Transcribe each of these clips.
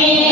me.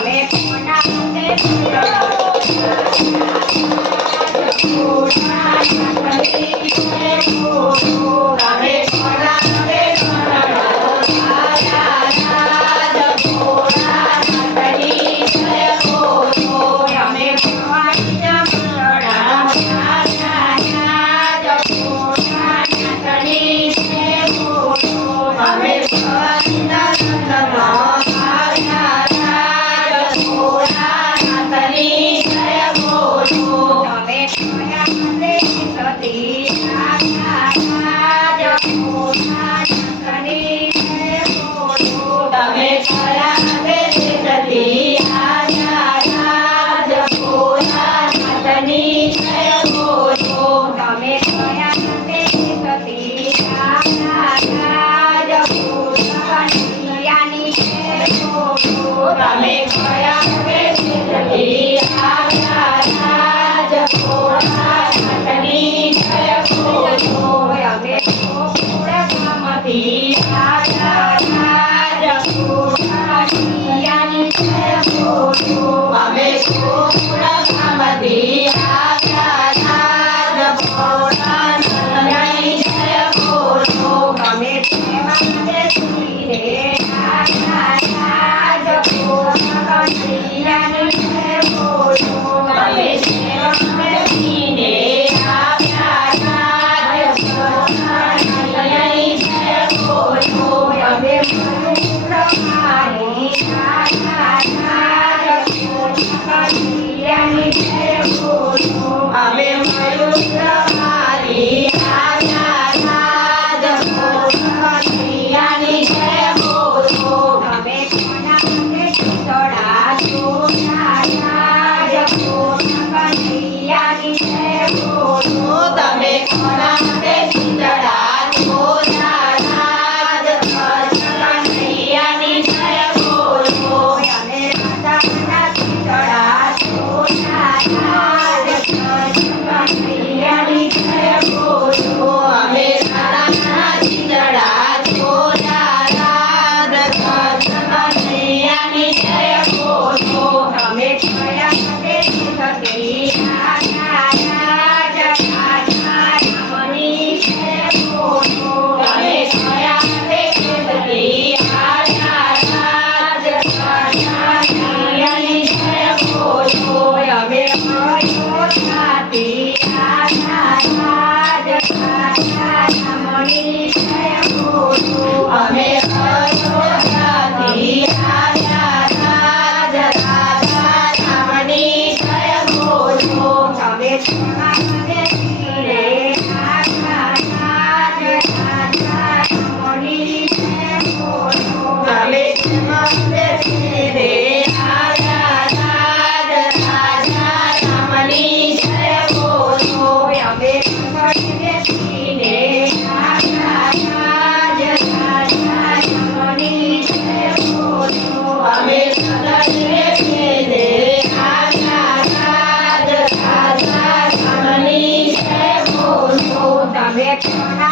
Thank you. Amém. Foi a vez de mim, a graça, a Victory.